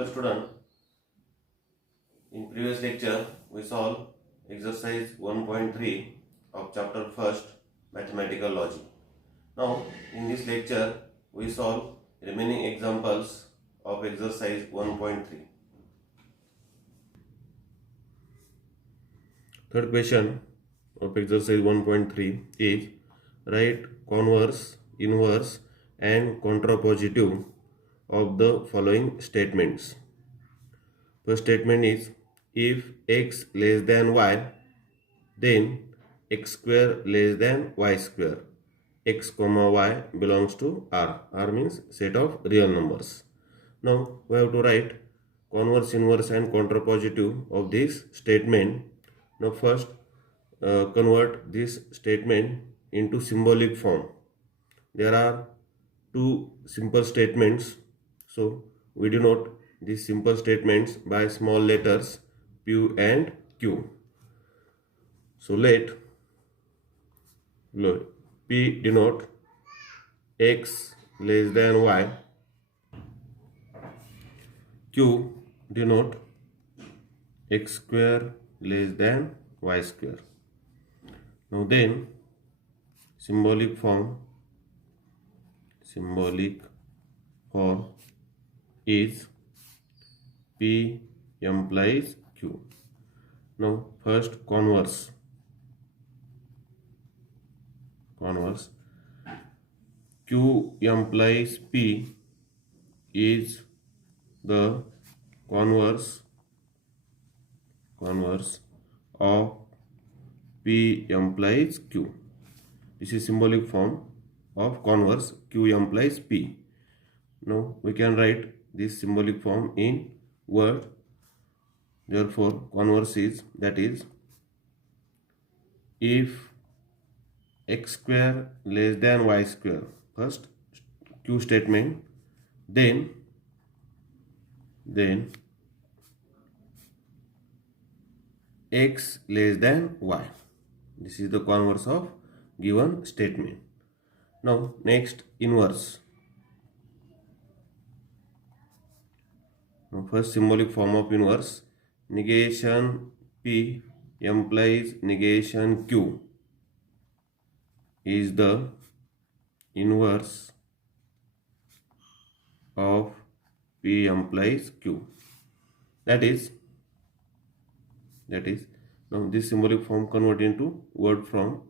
Hello student, in previous lecture we solved exercise 1.3 of chapter 1st mathematical logic. Now in this lecture we solve remaining examples of exercise 1.3. Third question of exercise 1.3 is write converse, inverse and contrapositive of the following statements. First statement is if x less than y, then x square less than y square. X comma y belongs to R. R means set of real numbers. Now we have to write converse, inverse and contrapositive of this statement. Now first convert this statement into symbolic form. There are two simple statements, so we denote these simple statements by small letters P and Q. So let P denote x less than y, Q denote x square less than y square. Now then symbolic form is P implies Q. Now first converse Q implies P is the converse of P implies Q. This is symbolic form of converse Q implies P. Now we can write this symbolic form in word. Therefore converse is, that is, if x square less than y square, first Q statement, then x less than y. This is the converse of given statement. Now next inverse. Now first symbolic form of inverse, negation P implies negation Q is the inverse of P implies Q. That is now this symbolic form convert into word form.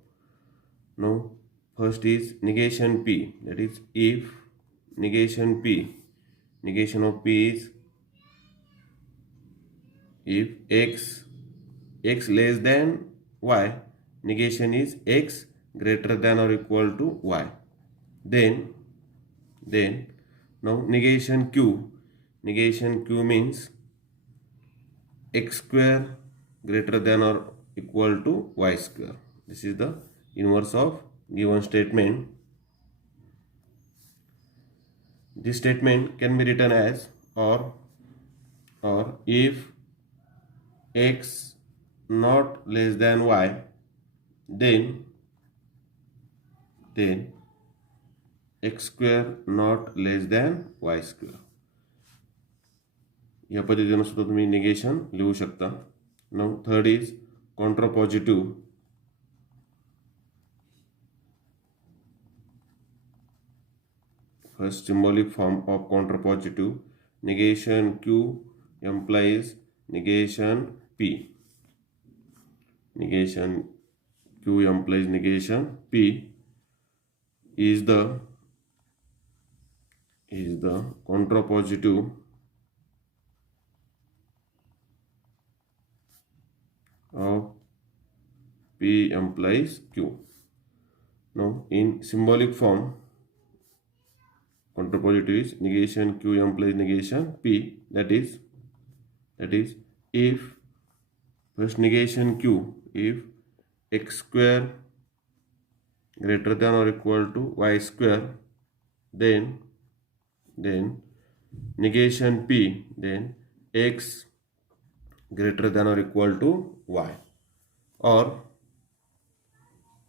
Now first is negation P, that is if negation of P is if x less than y, negation is x greater than or equal to y. Then now negation Q means x square greater than or equal to y square. This is the inverse of given statement. This statement can be written as or if x not less than y, then x square not less than y square. या पद्धतीने सुद्धा तुम्ही negation लिहू शकता. Now third is contrapositive. First symbolic form of contrapositive, negation Q implies negation P. Negation Q implies negation P is the contrapositive of P implies Q. Now in symbolic form, contrapositive is negation Q implies negation P. That is if first negation Q, if x square greater than or equal to y square, then negation P, then x greater than or equal to y. Or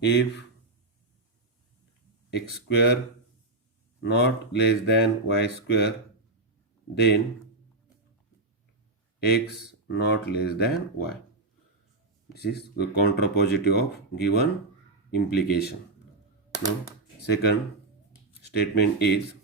if x square not less than y square, then x not less than y. This is the contrapositive of given implication. Now, second statement is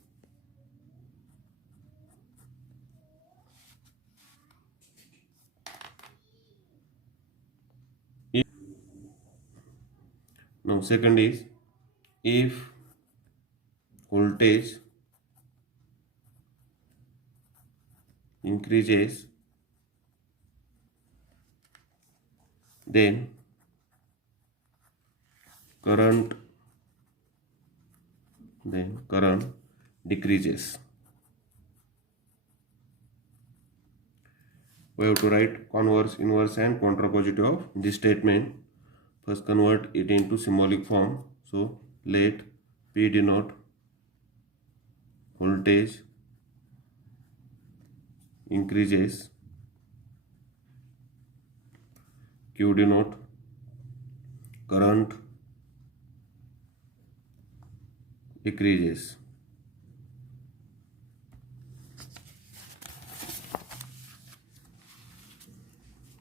second is if voltage increases, then current decreases. We have to write converse, inverse and contrapositive of this statement. First convert it into symbolic form. So let P denote voltage increases, Q denote current decreases.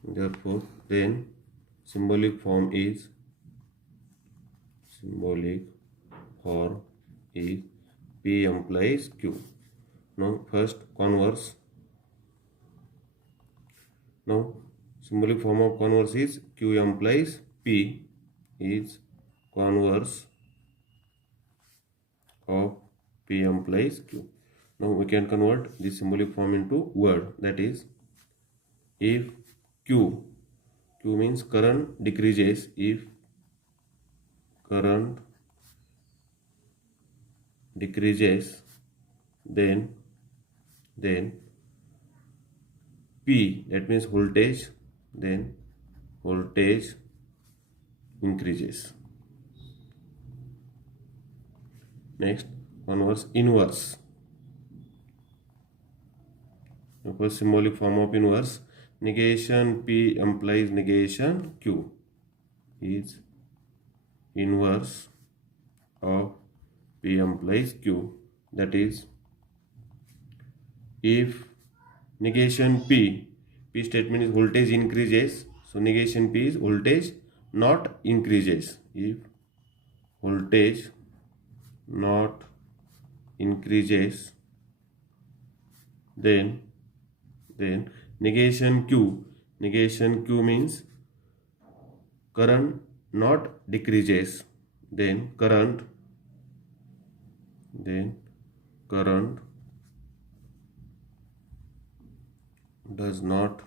Therefore, then symbolic form is P implies Q. Now first converse. Now symbolic form of converse is Q implies P is converse of P implies Q. Now we can convert this symbolic form into word, that is, if Q means current decreases, if current decreases, then P, that means voltage, then voltage increases. Next, converse inverse. The first symbolic form of inverse, negation P implies negation Q is inverse of P implies Q. That is, if negation P statement is voltage increases, so negation P is voltage not increases. If voltage not increases, then negation Q means current not decreases, then current does not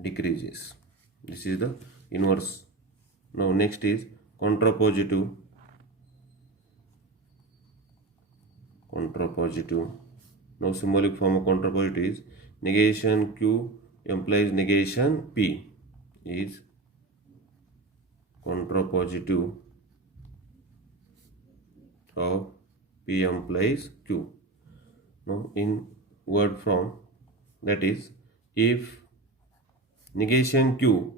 decreases. This is the inverse. Now next is contrapositive. Now symbolic form of contrapositive is negation Q implies negation P is contrapositive of P implies Q. Now in word form, that is, if negation Q,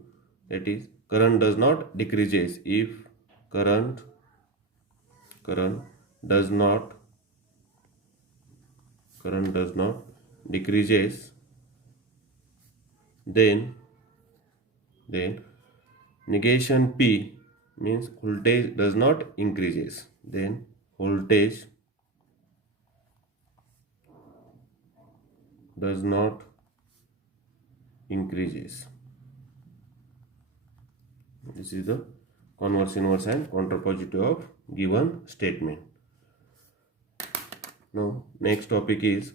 that is, current does not decreases, if current does not decreases, then negation P means voltage does not increases, then voltage does not increases. This is the converse, inverse and contrapositive of given statement. Now next topic is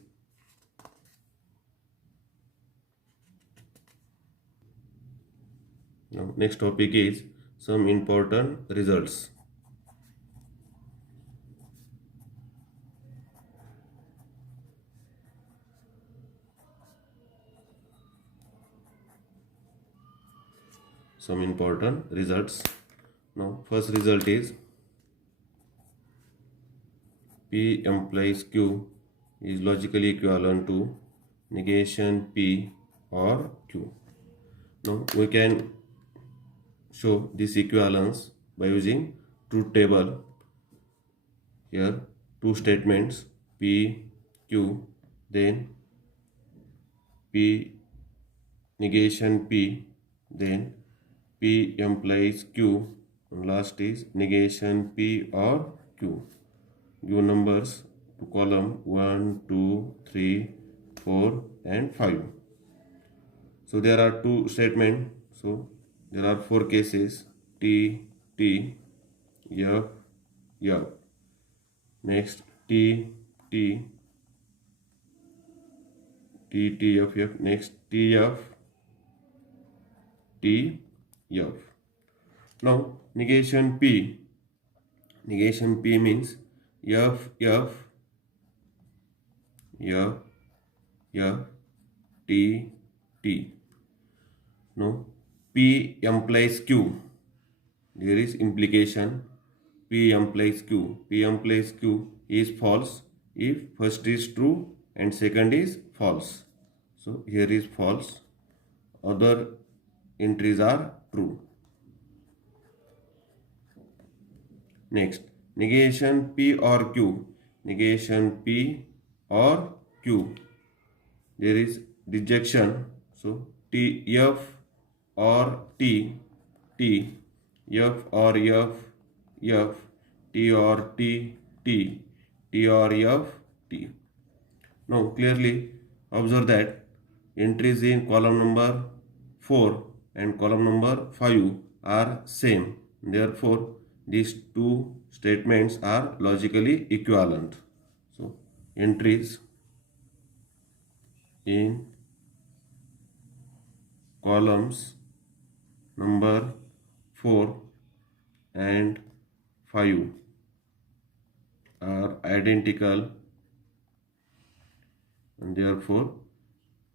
some important results. Now first result is P implies Q is logically equivalent to negation P or Q. Now we can show this equivalence by using truth table. Here two statements P, Q, then P negation P, then P implies Q, and last is negation P or Q. Give numbers to column 1, 2, 3, 4 and 5. So there are two statements. So there are four cases: T, T, F, F. Next T, T, T, T, F, F. Next T, F, T, F. Now negation P. Negation P means F, F, F, F, T, T. Now P implies Q. There is implication. P implies Q. P implies Q is false if first is true and second is false. So here is false. Other entries are true. Next, negation P or Q. Negation P or Q. There is rejection. So T, F or T, T, F or F, F, T or T, T, T or F, T. Now clearly observe that entries in column number 4 and column number 5 are same. Therefore, these two statements are logically equivalent. So, entries in columns number 4 and 5 are identical, and therefore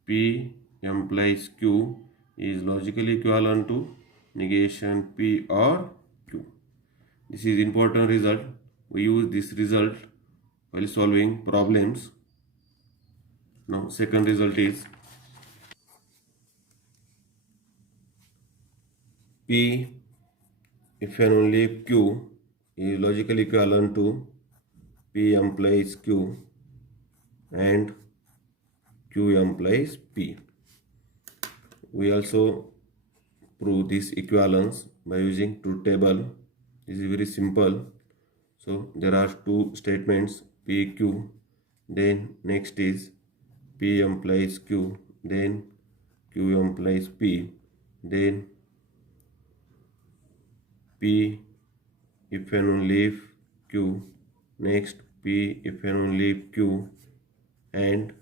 P implies Q is logically equivalent to negation P or Q. This is important result. We use this result while solving problems. Now second result is P if and only if Q is logically equivalent to P implies Q and Q implies P. We also prove this equivalence by using truth table. This is very simple. So there are two statements P, Q, then next is P implies Q, then Q implies P, then P if and only if Q, next P if and only if Q, and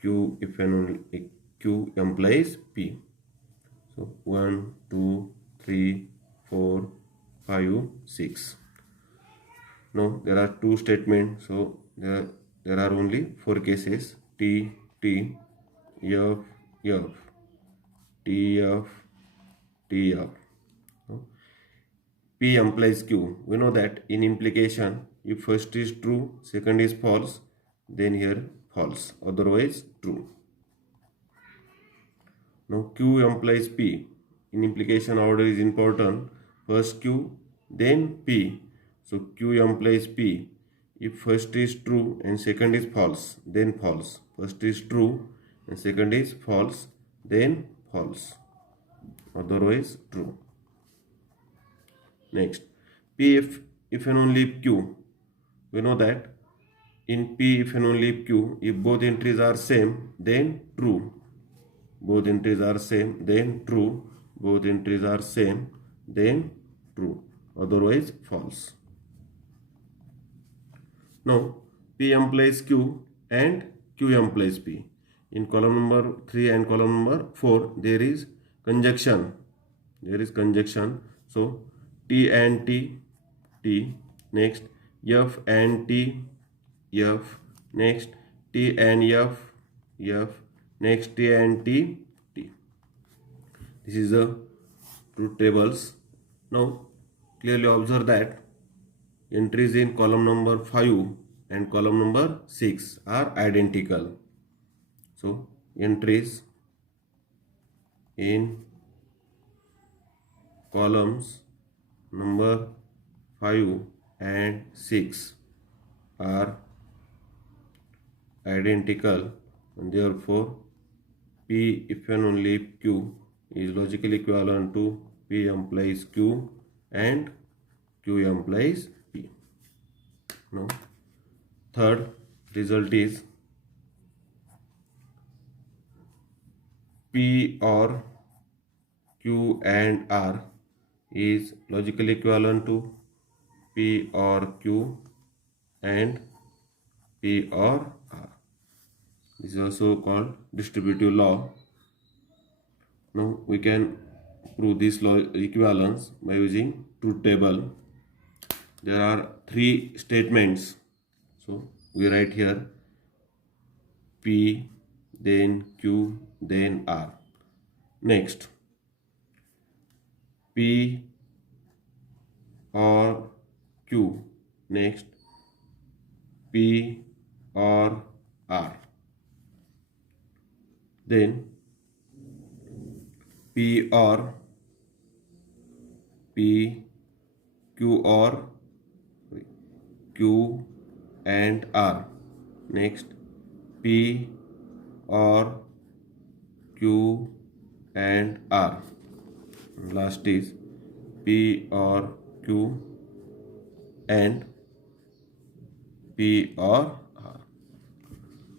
Q if and only if Q implies P. So 1, 2, 3, 4, 5, 6. Now there are two statements, so there are only four cases: T, T, F, F, T, F, T, F. P implies Q. We know that in implication, if first is true, second is false, then here false, otherwise true. Now Q implies P. In implication order is important. First Q, then P. So Q implies P. If first is true and second is false, then false. First is true and second is false, then false. Otherwise true. Next, P if and only if Q. We know that in P if and only if Q, if both entries are same, then true. Both entries are same, then true. Both entries are same, then true. Otherwise false. Now P implies Q and Q implies P. In column number 3 and column number 4 there is conjunction. There is conjunction. So T and T, T. Next F and T, F. Next T and F, F. Next T and T, T. This is the truth tables. Now clearly observe that entries in column number 5 and column number 6 are identical. So entries in columns number 5 and 6 are identical, and therefore P if and only if Q is logically equivalent to P implies Q and Q implies P. Now, third result is P or Q and R is logically equivalent to P or Q and P or R. This is also called distributive law. Now we can prove this law equivalence by using truth table. There are three statements. So we write here P, then Q, then R. Next, P or Q. Next, P or R. Then P or P, Q or Q and R. Next, P or Q and R. Last is P or Q and P or R.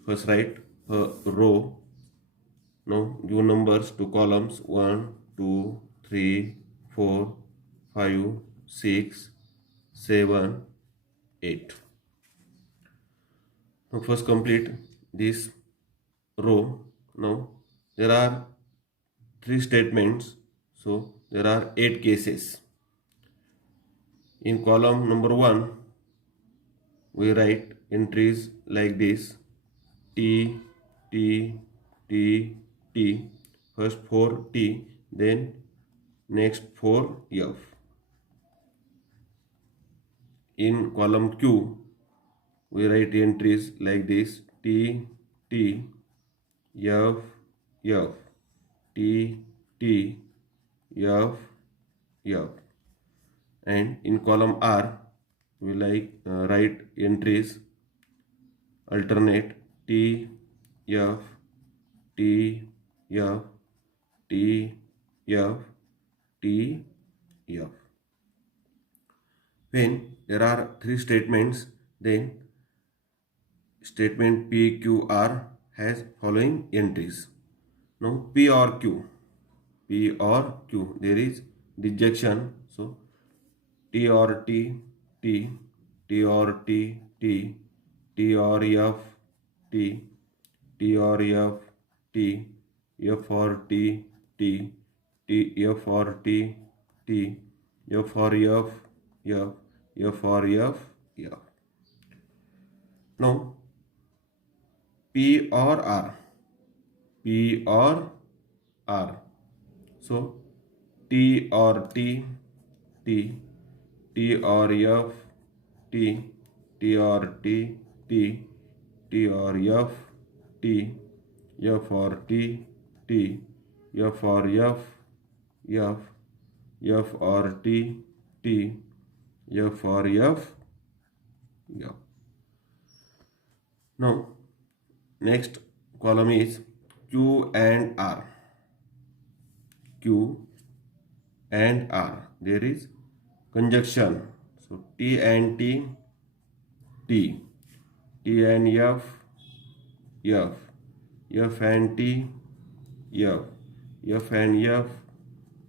First write a row. Now give numbers to columns 1, 2, 3, 4, 5, 6, 7, 8. Now first complete this row. Now there are three statements, so there are 8 cases. In column number 1 we write entries like this: T, T, T, T. First 4 T, then next 4 F. In column Q we write entries like this: T, T, F, F, T, T, F, F. And in column R we write entries alternate: T, F, T, F, T, F, T, F. When there are three statements, then statement P, Q, R has following entries. Now P or Q, there is disjunction. So T or T, T, T or T, T, T or F, T, T or F, T, F or T, T, T, F or T, T, F or F, F, F or F, F. Now P or R, P or R. So T or T, T, T or F, T, T or T, T, T or F, T, F or T, T, F or F, F, F or T, T, F or F, F. Now next column is Q and R. Q and R. There is conjunction. So T and T, T, T and F, F, F and T, F, F and F,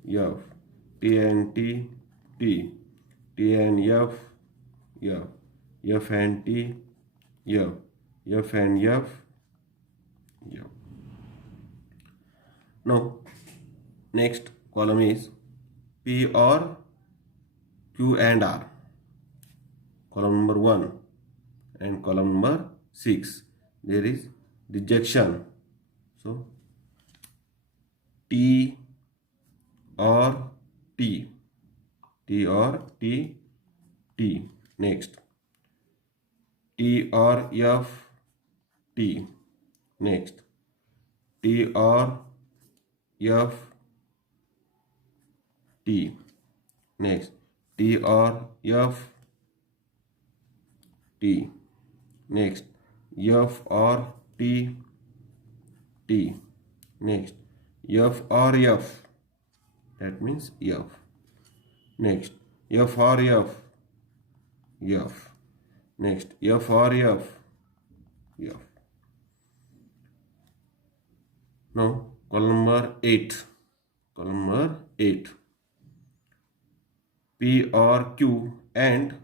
F, T and T, T, T and F, F, F and T, F, F and F, F. Now next column is P or Q and R. Column number 1 and column number 6. There is disjunction. So T or T, T or T, T. Next T or F, T. Next T or F, T. Next T or F, T. Next F or T, T. Next, F or F, that means F. Next, F or F, F. Next, F or F, F. Now, column number 8. Column number 8. P or Q and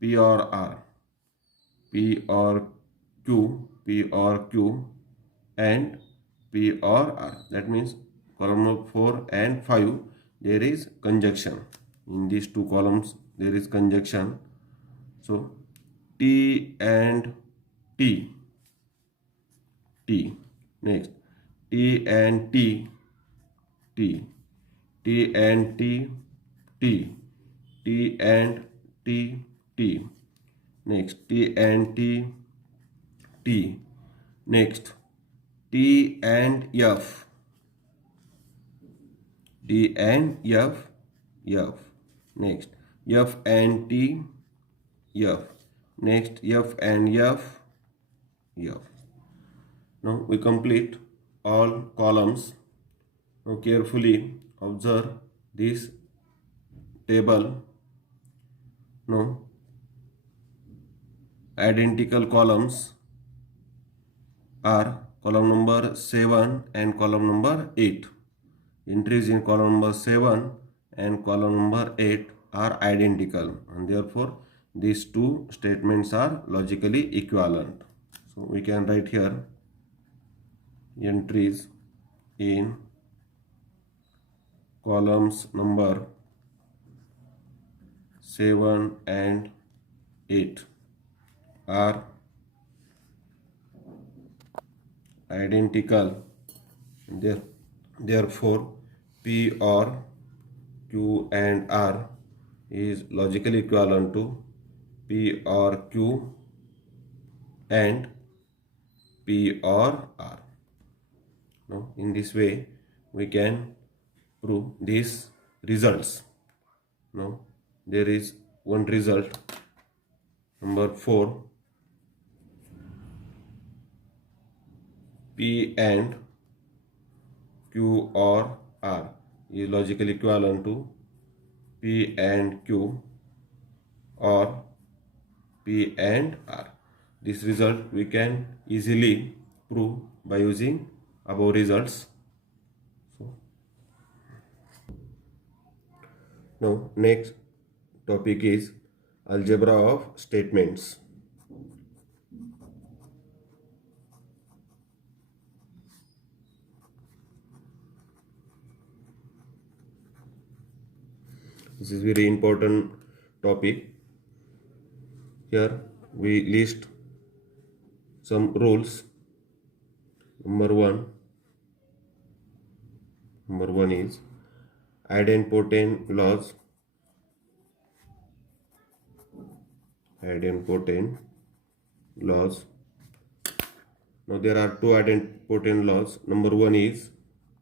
P or R. P or Q, P or Q and P or R. That means column number 4 and 5 there is conjunction. In these two columns there is conjunction. So T and T. T. Next T and T. T. T and T. T. T and T. T. Next T and T. T. Next T and F. T and F. F. Next F and T. F. Next F and F. F. Now we complete all columns. Now carefully observe this table. Now identical columns are column number 7 and column number 8. Entries in column number 7 and column number 8 are identical, and therefore these two statements are logically equivalent. So we can write here entries in columns number 7 and 8 are identical. Therefore P or Q and R is logically equivalent to P or Q and P or R. Now in this way we can prove these results. Now there is one result number 4. P and Q or R is logically equivalent to P and Q or P and R. This result we can easily prove by using above results. So, now next topic is algebra of statements. This is very important topic. Here we list some rules. Number one is idempotent laws. Idempotent laws. Now there are two idempotent laws. Number one is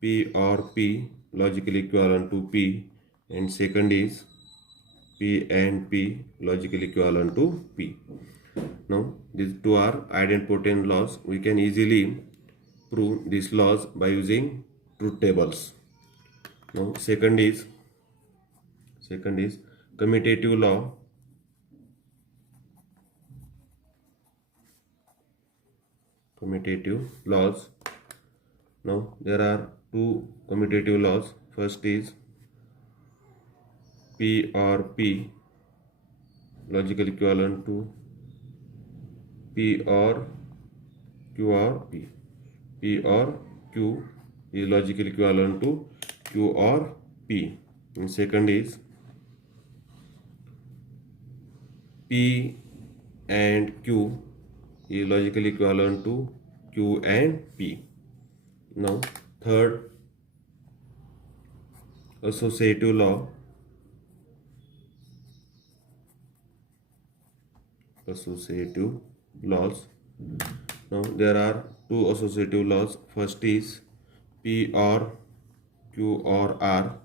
P or P logically equivalent to P, and second is P and P logically equivalent to P. Now these two are idempotent laws. We can easily prove these laws by using truth tables. Now second is commutative law. Commutative laws. Now there are two commutative laws. First is P or P logically equivalent to P or Q or P. P or Q is logically equivalent to Q or P. And second is P and Q is logically equivalent to Q and P. Now third, associative law. Associative laws. Now there are two associative laws. First is P or Q or R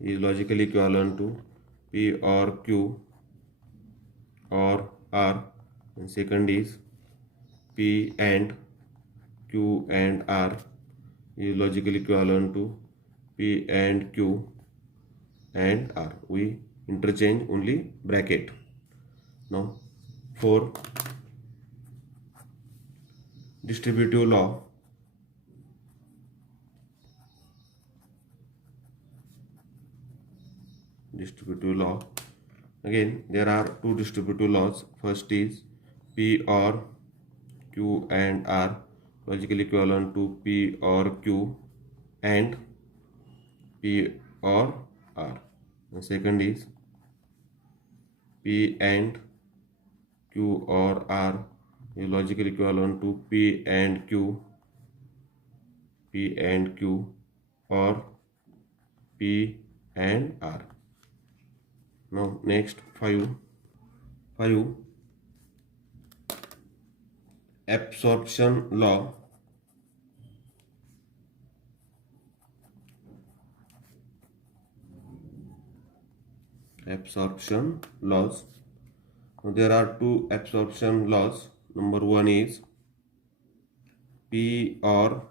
is logically equivalent to P or Q or R, and second is P and Q and R is logically equivalent to P and Q and R. We interchange only bracket. Now 4, distributive law. Distributive law. Again, there are two distributive laws. First is P or Q and R logically equivalent to P or Q and P or R. The second is P and Q or R is logically equivalent to P and Q, P and Q or P and R. Now next 5. Absorption law. Absorption laws. Now, there are two absorption laws. Number 1 is P or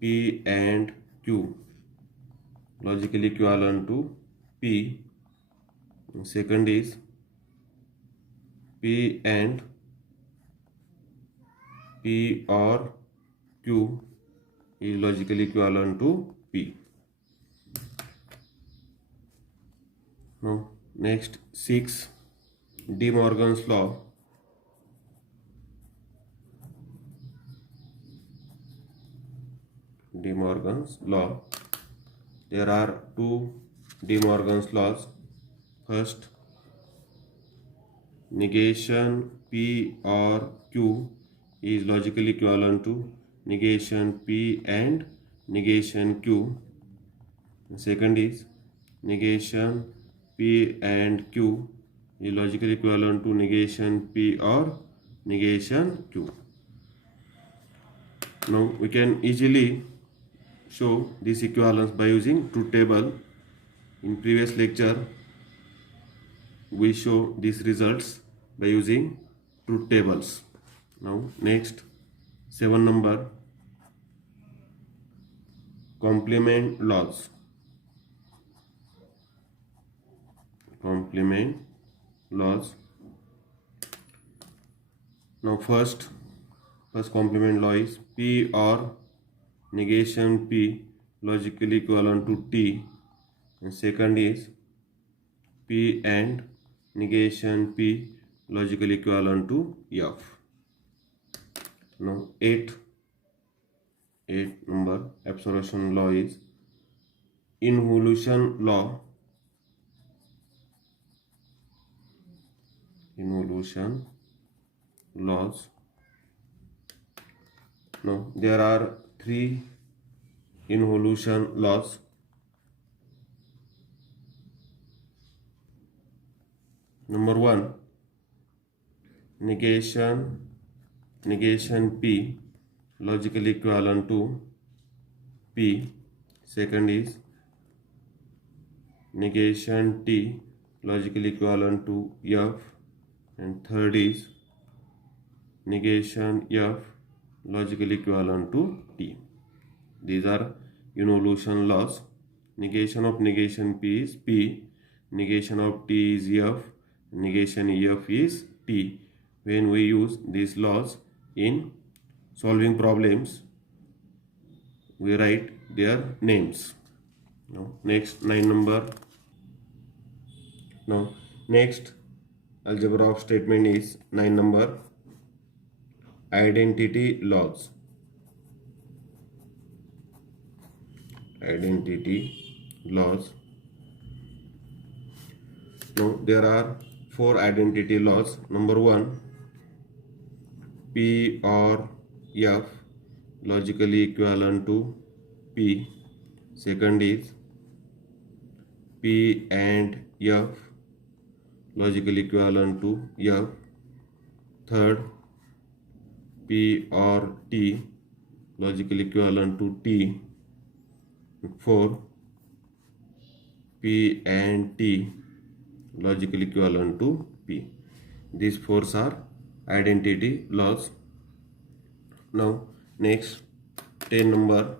P and Q logically equivalent to P. Second is P and P or Q is logically equivalent to P. Now next 6, De Morgan's law. De Morgan's law. There are two De Morgan's laws. First, negation P or Q is logically equivalent to negation P and negation Q. Second is negation P and Q is logically equivalent to negation P or negation Q. Now we can easily show this equivalence by using truth table. In previous lecture we show these results by using truth tables. Now next 7 number, complement laws. Complement laws. Now first complement law is P or negation P logically equivalent to T, and second is P and negation P logically equivalent to F. Now 8 number absorption law is involution law. Involution laws. Now there are 3 involution laws. Number 1, negation P logically equivalent to P. Second is negation T logically equivalent to F, and third is negation F logically equivalent to T. These are involution laws. Negation of negation P is P, negation of T is F, negation F is T. When we use these laws in solving problems, we write their names. Now next 9 number. Now next algebra of statement is 9 number, identity laws. Identity laws. Now there are 4 identity laws. Number 1, P or F logically equivalent to P. Second is P and F logically equivalent to F. Third, P or T logically equivalent to T. 4, P and T logically equivalent to P. These 4 are identity laws. Now next 10 number,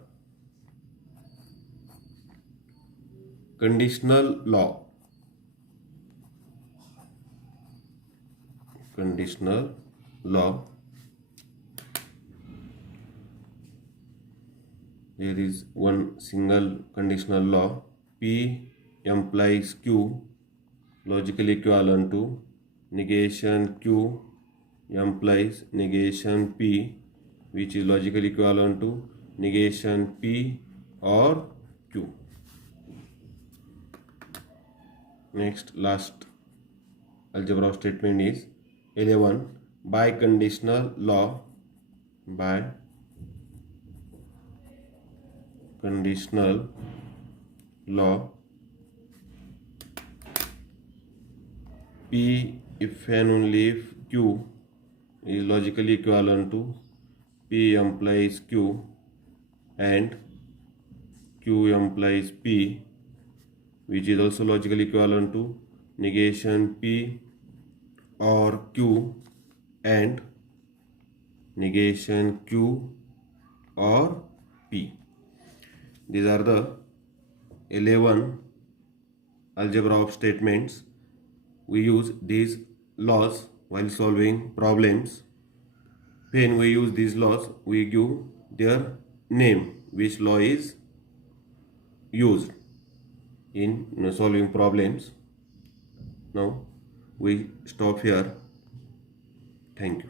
conditional law. Conditional law. There is one single conditional law. P implies Q, logically equivalent to negation Q implies negation P, which is logically equivalent to negation P or Q. Next, last algebra statement is 11. By conditional law, by conditional law, P if and only if Q is logically equivalent to P implies Q and Q implies P, which is also logically equivalent to negation P or Q and negation Q or P. These are the 11 algebra of statements. We use these laws while solving problems. When we use these laws, we give their name, which law is used in solving problems. Now we stop here. Thank you.